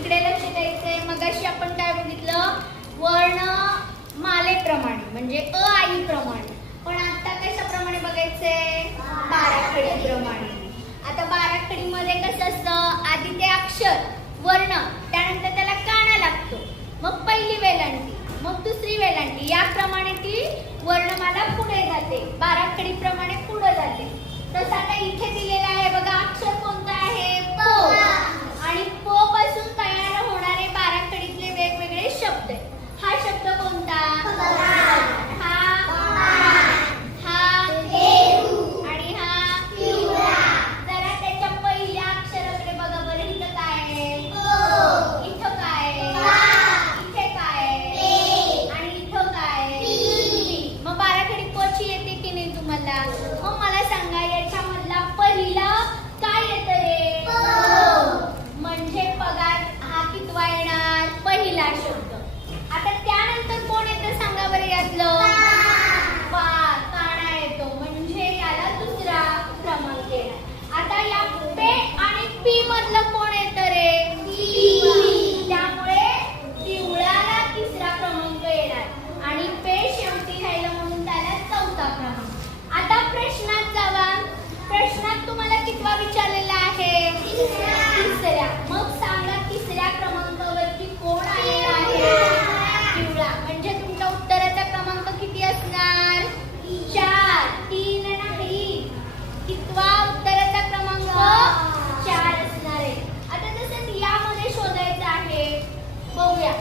इकडे लक्ष द्यायचंय. मगाशी आपण काय बघितलं, वर्ण मालेप्रमाणे म्हणजे अ आई प्रमाणे. पण आता कशाप्रमाणे बघायचंय, बाराखडीप्रमाणे. आता बाराखडीमध्ये कसं असतं, आधी ते अक्षर वर्ण, त्यानंतर त्याला काना लागतो, मग पहिली वेलांटी, मग दुसरी वेलांटी, याप्रमाणे ती वर्णमाला पुढे जाते, बाराखडीप्रमाणे पुढे जाते. तसं आता इथे दिलेलं आहे बघा, अक्षर कोणतं आहे, प. आणि प पासून तयार होणारे बाराखडीतले वेगवेगळे शब्द. हा शब्द कोणता, हा आणि हा. जरा त्याच्या पहिल्या अक्षराकडे बघा बरं, इथं काय आहे, इथं काय आहे, इथे काय आहे, आणि इथं काय आहे. मग बाराखडी पची येते की नाही तुम्हाला. मग मला सांगा, याच्यामधला पहिला काय येतं रे, म्हणजे पगार. हा कितवा येणार, पहिला शब्द. आता त्यानंतर कोण येतं सांगा बरं, यातलं काना येतो, म्हणजे याला दुसरा क्रमांक येणार. आता या पे आणि पी मधलं कोण येतं रे, त्यामुळे पिवळ्याला तिसरा क्रमांक येणार आणि पे शेवटी राहिलं म्हणून त्याला चौथा क्रमांक. आता प्रश्नात जावा. प्रश्नात तुम्हाला कितवा विचारलेला आहे, तिसऱ्या. मग सांगा तिसऱ्या क्रमांकावरती कोण आलेला आहे, पिवळा. म्हणजे तुमच्या उत्तराचा क्रमांक किती असणार, 4. 3 नाही. कितवा उत्तराचा क्रमांक, 4 असणार आहे. आता तसंच यामध्ये शोधायचं आहे, बघूया.